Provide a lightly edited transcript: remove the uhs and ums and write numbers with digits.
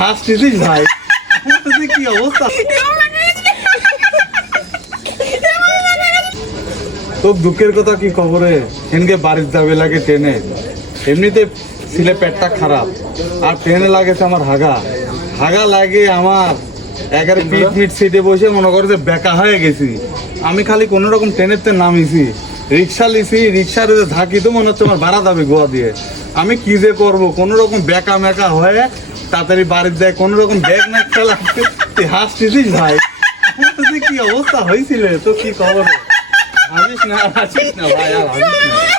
হাসতেছিস ভাই? কি অবস্থা তোর? দুঃখের কথা কি খবরে? এনকে বাড়ির যাবে লাগে ট্রেনে, এমনিতে ছিলে পেটটা খারাপ, আর ট্রেনে লাগেছে আমার হাগা হাগা লাগে আমার। একেবারে পিট মিট সিটে বসে মনে করে যে বেকা হয়ে গেছি আমি। খালি কোন রকম ট্রেনের তে নামিছি, রিক্সা লিছি, রিক্সার ঝাঁকি তো মনে হচ্ছে আমার ভাড়া যাবে গোয়া দিয়ে। আমি কি যে করবো, কোন রকম বেকা মেকা হয়ে তাড়াতাড়ি বাড়ির যায়, কোন রকম ব্যাগ না খেলা। তুই হাসতেছিস ভাই? কি অবস্থা হয়েছিল তো? কি খবর? হাসিস না, হাসিস না ভাই, আর হাসিস না।